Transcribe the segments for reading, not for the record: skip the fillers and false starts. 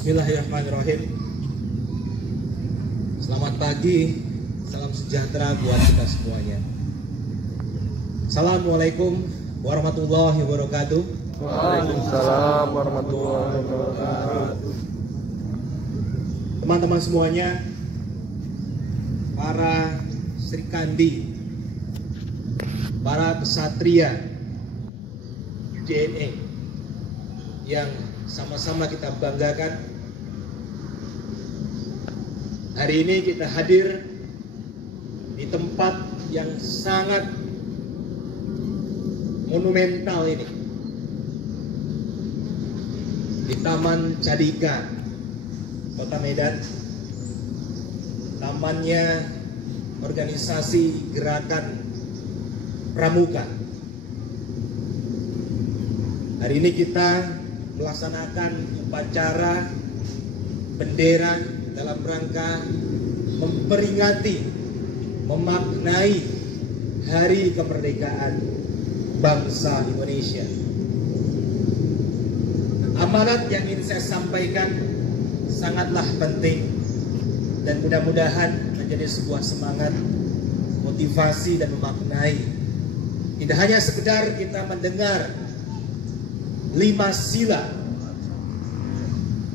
Bismillahirrahmanirrahim. Selamat pagi, salam sejahtera buat kita semuanya. Assalamualaikum warahmatullahi wabarakatuh. Waalaikumsalam warahmatullahi wabarakatuh. Teman-teman semuanya, para Sri Kandi, para kesatria DNA yang sama-sama kita banggakan. Hari ini kita hadir di tempat yang sangat monumental ini, di Taman Cadika, Kota Medan. Tamannya organisasi Gerakan Pramuka. Hari ini kita melaksanakan upacara bendera dalam rangka memperingati, memaknai Hari Kemerdekaan Bangsa Indonesia. Amanat yang ingin saya sampaikan sangatlah penting dan mudah-mudahan menjadi sebuah semangat, motivasi dan memaknai. Tidak hanya sekedar kita mendengar 5 sila,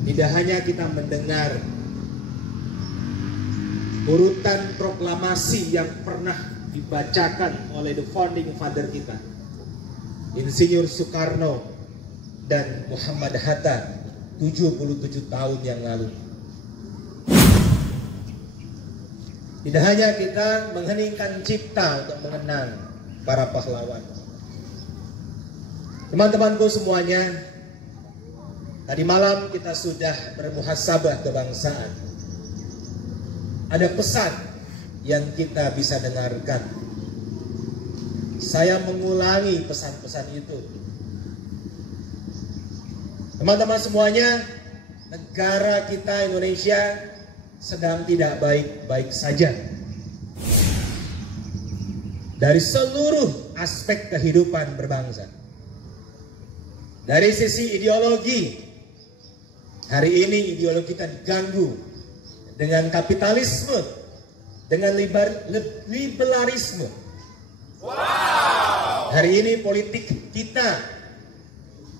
tidak hanya kita mendengar urutan proklamasi yang pernah dibacakan oleh the founding father kita, Insinyur Soekarno dan Muhammad Hatta 77 tahun yang lalu. Tidak hanya kita mengheningkan cipta untuk mengenang para pahlawan. Teman-temanku semuanya, tadi malam kita sudah bermuhasabah kebangsaan. Ada pesan yang kita bisa dengarkan. Saya mengulangi pesan-pesan itu. Teman-teman semuanya, negara kita Indonesia sedang tidak baik-baik saja. Dari seluruh aspek kehidupan berbangsa. Dari sisi ideologi, hari ini ideologi kita diganggu dengan kapitalisme, dengan liberalisme. Wow. Hari ini politik kita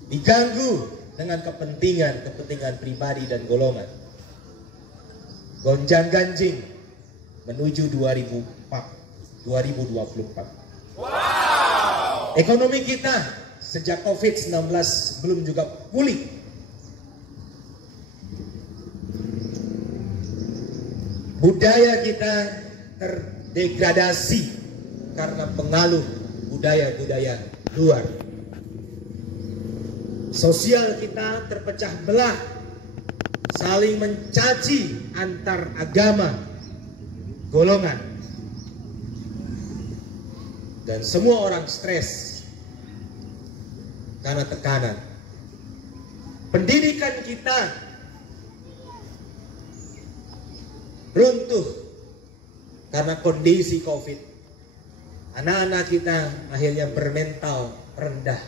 diganggu dengan kepentingan pribadi dan golongan. Gonjang ganjing menuju 2024. Wow. Ekonomi kita sejak COVID-19 belum juga pulih. Budaya kita terdegradasi karena pengaruh budaya-budaya luar. Sosial kita terpecah belah, saling mencaci antar agama, golongan. Dan semua orang stres karena tekanan. Pendidikan kita runtuh karena kondisi COVID. Anak-anak kita akhirnya bermental rendah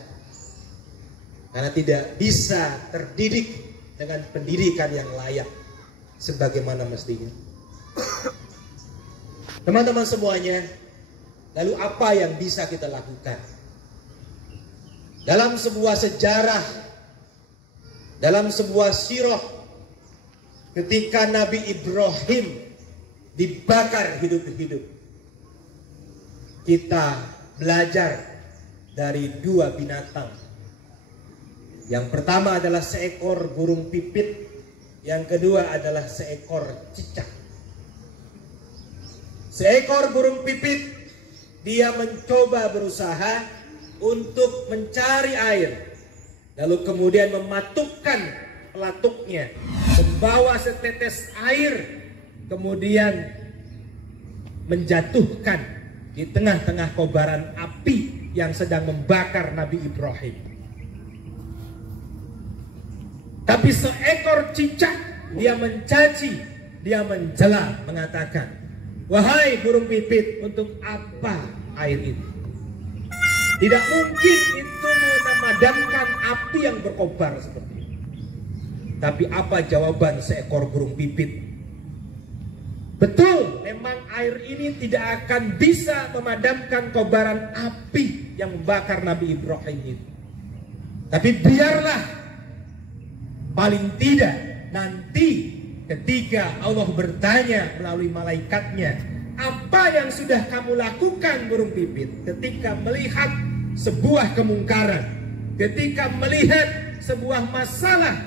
karena tidak bisa terdidik dengan pendidikan yang layak sebagaimana mestinya. Teman-teman semuanya, lalu apa yang bisa kita lakukan? Dalam sebuah sejarah, dalam sebuah sirah, ketika Nabi Ibrahim dibakar hidup-hidup, kita belajar dari 2 binatang. Yang pertama adalah seekor burung pipit, yang kedua adalah seekor cicak. Seekor burung pipit, dia mencoba berusaha untuk mencari air, lalu kemudian mematukkan pelatuknya, membawa setetes air, kemudian menjatuhkan di tengah-tengah kobaran api yang sedang membakar Nabi Ibrahim. Tapi seekor cicak, dia mencaci, dia mencela, mengatakan, "Wahai burung pipit, untuk apa air itu? Tidak mungkin itu memadamkan api yang berkobar seperti itu." Tapi apa jawaban seekor burung pipit? Betul, memang air ini tidak akan bisa memadamkan kobaran api yang membakar Nabi Ibrahim itu. Tapi biarlah, paling tidak nanti ketika Allah bertanya melalui malaikatnya, apa yang sudah kamu lakukan burung pipit ketika melihat sebuah kemungkaran, ketika melihat sebuah masalah?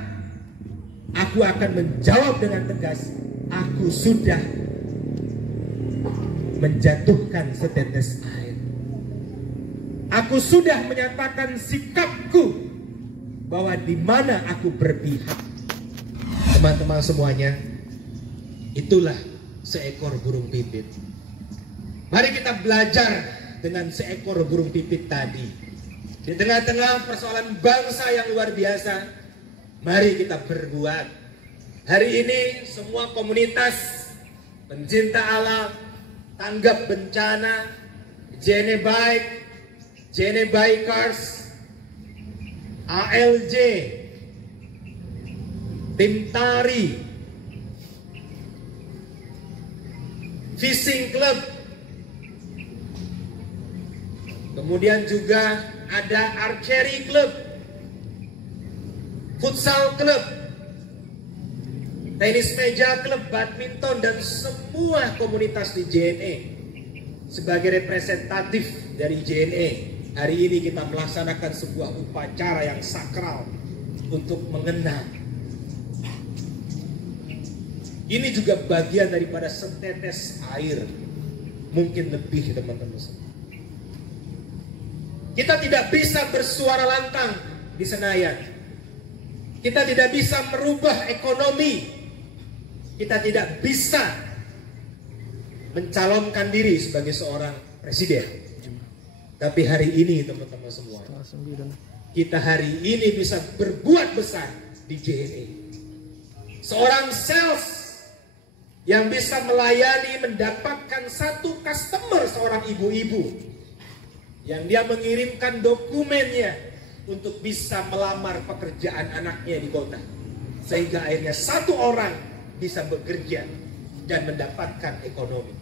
Aku akan menjawab dengan tegas, aku sudah menjatuhkan setetes air. Aku sudah menyatakan sikapku bahwa di mana aku berpihak. Teman-teman semuanya, itulah seekor burung pipit. Mari kita belajar dengan seekor burung pipit tadi. Di tengah-tengah persoalan bangsa yang luar biasa, mari kita berbuat. Hari ini semua komunitas pencinta alam, tanggap bencana, JNE Bike, JNE Bikers, ALJ, tim tari, fishing club, kemudian juga ada archery club, futsal club, tenis meja club, badminton, dan semua komunitas di JNE. Sebagai representatif dari JNE, hari ini kita melaksanakan sebuah upacara yang sakral untuk mengenang. Ini juga bagian daripada setetes air, mungkin lebih, teman-teman. Kita tidak bisa bersuara lantang di Senayan. Kita tidak bisa merubah ekonomi. Kita tidak bisa mencalonkan diri sebagai seorang presiden. Tapi hari ini, teman-teman semua, kita hari ini bisa berbuat besar di JNE. Seorang sales yang bisa melayani, mendapatkan satu customer, seorang ibu-ibu yang dia mengirimkan dokumennya untuk bisa melamar pekerjaan anaknya di kota, sehingga akhirnya satu orang bisa bekerja dan mendapatkan ekonomi.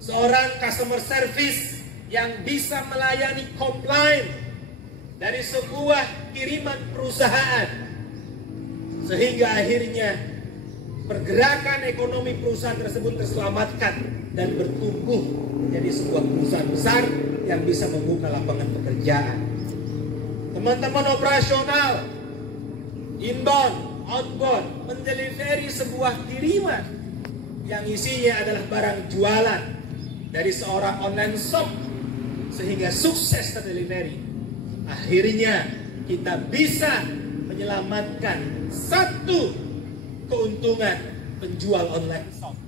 Seorang customer service yang bisa melayani komplain dari sebuah kiriman perusahaan, sehingga akhirnya pergerakan ekonomi perusahaan tersebut terselamatkan dan bertumbuh menjadi sebuah perusahaan besar yang bisa membuka lapangan pekerjaan. Teman-teman operasional, inbound, outbound, mendelivery sebuah kiriman yang isinya adalah barang jualan dari seorang online shop sehingga sukses terdelivery. Akhirnya kita bisa menyelamatkan satu keuntungan penjual online shop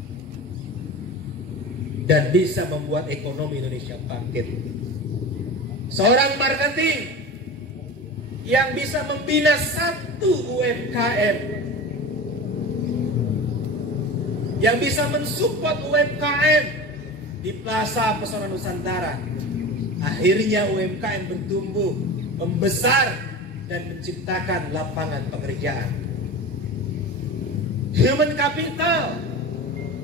dan bisa membuat ekonomi Indonesia bangkit. Seorang marketing yang bisa membina satu UMKM, yang bisa mensupport UMKM di Plaza Pesona Nusantara, akhirnya UMKM bertumbuh, membesar, dan menciptakan lapangan pekerjaan. Human capital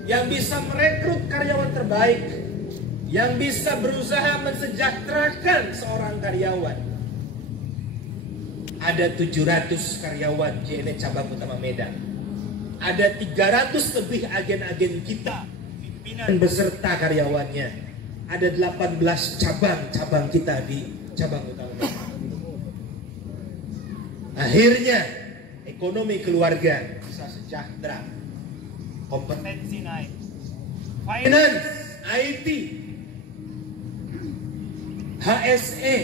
yang bisa merekrut karyawan terbaik, yang bisa berusaha mensejahterakan seorang karyawan. Ada 700 karyawan JNE cabang utama Medan. Ada 300 lebih agen-agen kita, pimpinan beserta karyawannya. Ada 18 cabang-cabang kita di cabang utama Medan. Akhirnya ekonomi keluarga bisa sejahtera, kompetensi naik, finance, IT, HSE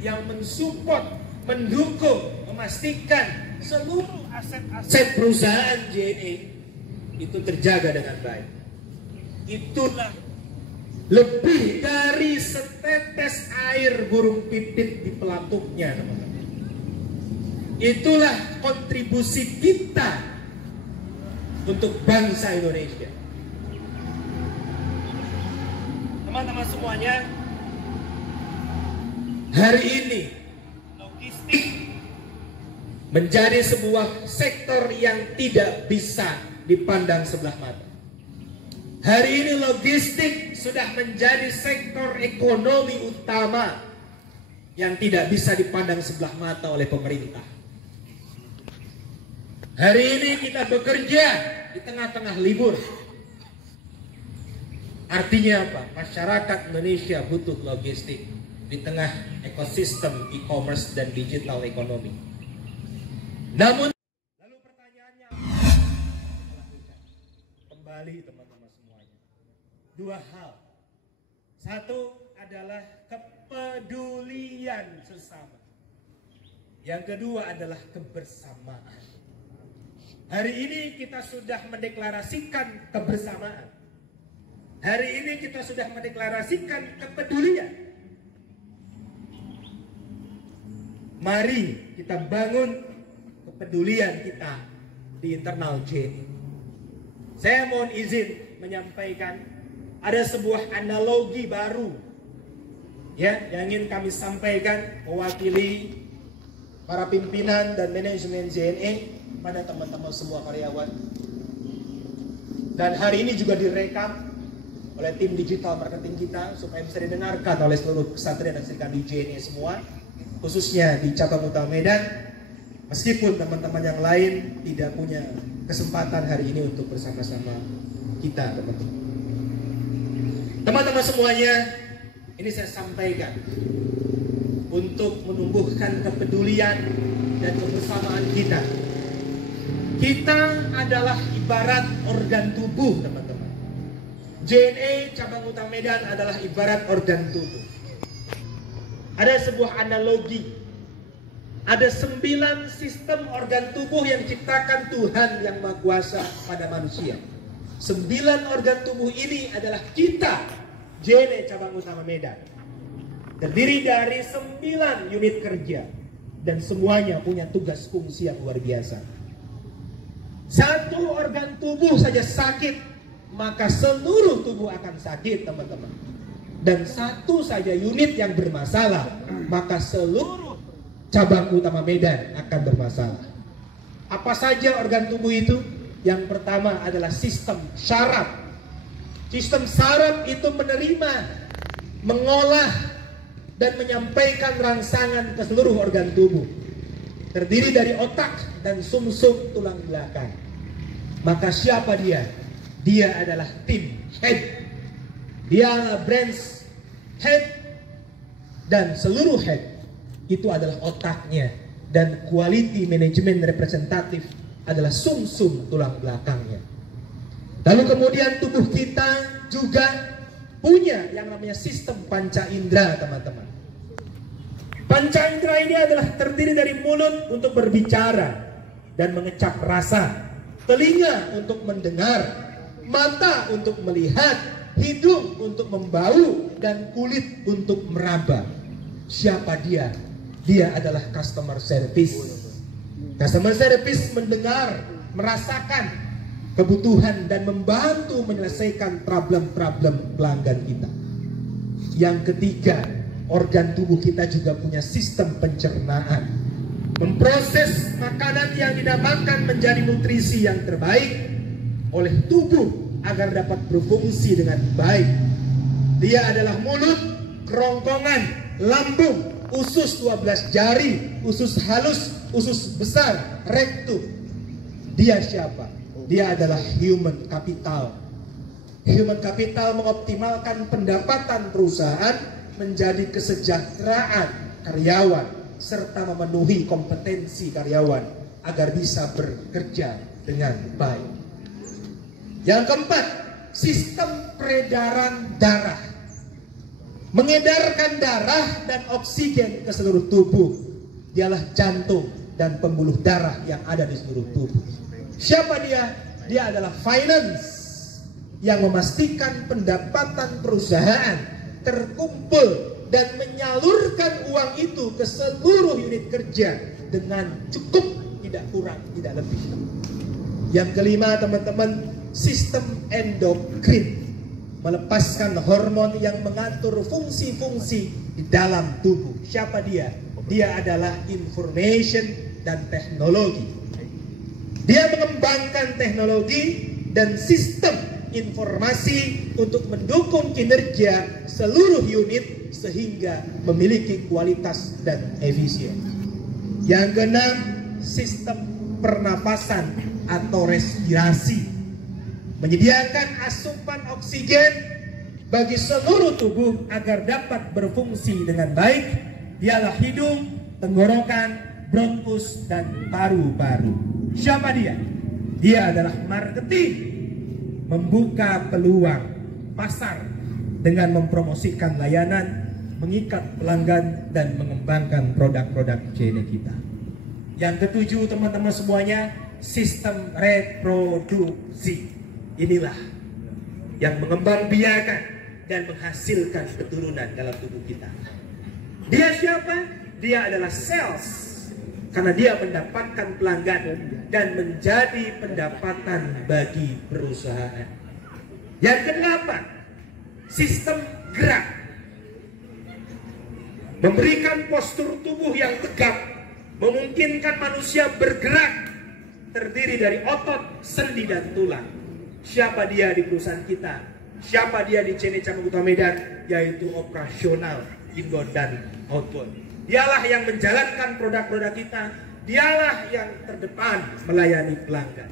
yang mensupport, mendukung, memastikan seluruh aset-aset perusahaan JNE itu terjaga dengan baik. Itulah lebih dari setetes air burung pipit di pelatuknya, teman-teman. Itulah kontribusi kita untuk bangsa Indonesia. Teman-teman semuanya, hari ini logistik menjadi sebuah sektor yang tidak bisa dipandang sebelah mata. Hari ini logistik sudah menjadi sektor ekonomi utama yang tidak bisa dipandang sebelah mata oleh pemerintah. Hari ini kita bekerja di tengah-tengah libur. Artinya apa? Masyarakat Indonesia butuh logistik di tengah ekosistem e-commerce dan digital ekonomi. Namun, lalu pertanyaannya, kembali teman-teman semuanya, dua hal. Satu adalah kepedulian sesama. Yang kedua adalah kebersamaan. Hari ini kita sudah mendeklarasikan kebersamaan. Hari ini kita sudah mendeklarasikan kepedulian. Mari kita bangun kepedulian kita di internal JNE. Saya mohon izin menyampaikan ada sebuah analogi baru ya yang ingin kami sampaikan mewakili para pimpinan dan manajemen JNE pada teman-teman semua karyawan. Dan hari ini juga direkam oleh tim digital marketing kita supaya bisa didengarkan oleh seluruh kesatria dan serikat di JNE semua, khususnya di cabang utama Medan. Meskipun teman-teman yang lain tidak punya kesempatan hari ini untuk bersama-sama kita, teman-teman. Teman-teman semuanya, ini saya sampaikan untuk menumbuhkan kepedulian dan kebersamaan kita. Kita adalah ibarat organ tubuh, teman-teman. JNE cabang utama Medan adalah ibarat organ tubuh. Ada sebuah analogi. Ada 9 sistem organ tubuh yang diciptakan Tuhan yang Maha Kuasa pada manusia. 9 organ tubuh ini adalah kita, JNE cabang utama Medan. Terdiri dari 9 unit kerja. Dan semuanya punya tugas fungsi yang luar biasa. Satu organ tubuh saja sakit, maka seluruh tubuh akan sakit, teman-teman. Dan satu saja unit yang bermasalah, maka seluruh cabang utama Medan akan bermasalah. Apa saja organ tubuh itu? Yang pertama adalah sistem saraf. Sistem saraf itu menerima, mengolah, dan menyampaikan rangsangan ke seluruh organ tubuh. Terdiri dari otak dan sumsum tulang belakang. Maka siapa dia? Dia adalah tim head. Dia adalah brains, head, dan seluruh head itu adalah otaknya, dan quality management representatif adalah sumsum tulang belakangnya. Lalu kemudian tubuh kita juga punya yang namanya sistem panca indera, teman-teman. Panca indera ini adalah terdiri dari mulut untuk berbicara dan mengecap rasa, telinga untuk mendengar, mata untuk melihat, hidung untuk membau, dan kulit untuk meraba. Siapa dia? Dia adalah customer service. Customer service mendengar, merasakan kebutuhan dan membantu menyelesaikan problem-problem pelanggan kita. Yang ketiga, organ tubuh kita juga punya sistem pencernaan. Memproses makanan yang dinamakan menjadi nutrisi yang terbaik oleh tubuh agar dapat berfungsi dengan baik. Dia adalah mulut, kerongkongan, lambung, usus 12 jari, usus halus, usus besar, rektum. Dia siapa? Dia adalah human capital. Human capital mengoptimalkan pendapatan perusahaan menjadi kesejahteraan karyawan serta memenuhi kompetensi karyawan agar bisa bekerja dengan baik. Yang keempat, sistem peredaran darah. Mengedarkan darah dan oksigen ke seluruh tubuh. Dialah jantung dan pembuluh darah yang ada di seluruh tubuh. Siapa dia? Dia adalah finance yang memastikan pendapatan perusahaan terkumpul dan menyalurkan uang itu ke seluruh unit kerja dengan cukup, tidak kurang, tidak lebih. Yang kelima, teman-teman, sistem endokrin. Melepaskan hormon yang mengatur fungsi-fungsi di dalam tubuh. Siapa dia? Dia adalah information dan teknologi. Dia mengembangkan teknologi dan sistem informasi untuk mendukung kinerja seluruh unit sehingga memiliki kualitas dan efisien. Yang keenam, sistem pernapasan atau respirasi, menyediakan asupan oksigen bagi seluruh tubuh agar dapat berfungsi dengan baik. Dialah hidung, tenggorokan, bronkus, dan paru-paru. Siapa dia? Dia adalah marketing, membuka peluang pasar dengan mempromosikan layanan, mengikat pelanggan, dan mengembangkan produk-produk JNE kita. Yang ketujuh, teman-teman semuanya, sistem reproduksi. Inilah yang mengembangbiakan dan menghasilkan keturunan dalam tubuh kita. Dia siapa? Dia adalah sales, karena dia mendapatkan pelanggan dan menjadi pendapatan bagi perusahaan. Yang kedelapan, sistem gerak, memberikan postur tubuh yang tegap, memungkinkan manusia bergerak, terdiri dari otot, sendi, dan tulang. Siapa dia di perusahaan kita? Siapa dia di JNE Cabang Kota Medan? Yaitu operasional, inbound dan outbound. Dialah yang menjalankan produk-produk kita. Dialah yang terdepan melayani pelanggan.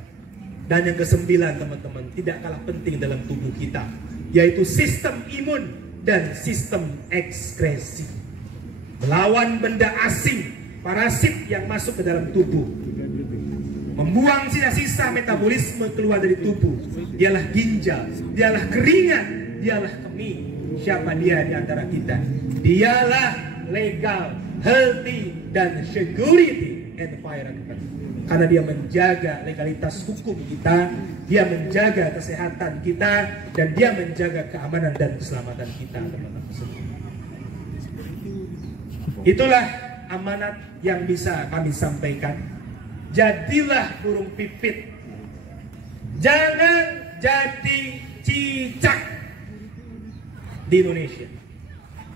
Dan yang kesembilan, teman-teman, tidak kalah penting dalam tubuh kita, yaitu sistem imun dan sistem ekskresi. Melawan benda asing, parasit yang masuk ke dalam tubuh, membuang sisa-sisa metabolisme keluar dari tubuh. Dialah ginjal, dialah keringat, dialah kemih. Siapa dia di antara kita? Dialah legal, healthy, dan security environment. Karena dia menjaga legalitas hukum kita, dia menjaga kesehatan kita, dan dia menjaga keamanan dan keselamatan kita, teman-teman semua. Itulah amanat yang bisa kami sampaikan. Jadilah burung pipit, jangan jadi cicak di Indonesia.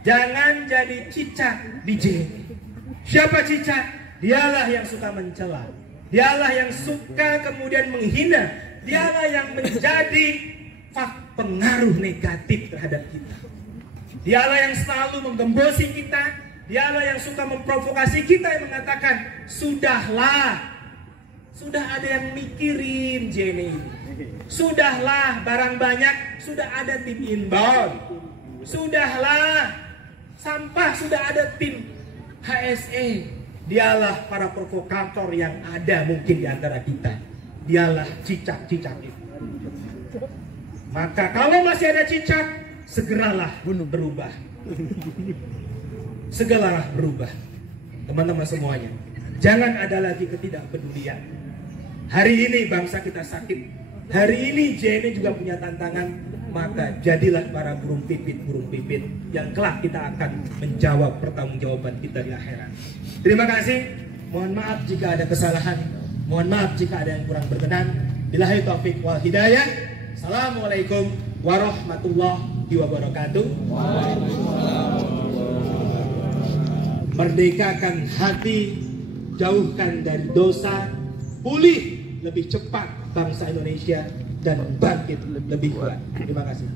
Jangan jadi cicak di JNE. Siapa cicak? Dialah yang suka mencela, dialah yang suka kemudian menghina, dialah yang menjadi pengaruh negatif terhadap kita. Dialah yang selalu menggembosi kita, dialah yang suka memprovokasi kita, yang mengatakan, sudahlah, sudah ada yang mikirin JNE ini. Sudahlah, barang banyak, sudah ada tim inbound. Sudahlah, sampah sudah ada tim HSE. Dialah para provokator yang ada mungkin di antara kita. Dialah cicak-cicak itu. Maka kalau masih ada cicak, segeralah berubah. Segeralah berubah. Teman-teman semuanya, jangan ada lagi ketidakpedulian. Hari ini bangsa kita sakit. Hari ini JNE juga punya tantangan. Maka jadilah para burung pipit yang kelak kita akan menjawab pertanggungjawaban kita di akhirat. Terima kasih. Mohon maaf jika ada kesalahan. Mohon maaf jika ada yang kurang berkenan. Billahi taufik wal hidayah. Assalamualaikum warahmatullahi wabarakatuh. Merdekakan hati, jauhkan dari dosa, pulih lebih cepat bangsa Indonesia, dan bangkit lebih kuat. Terima kasih.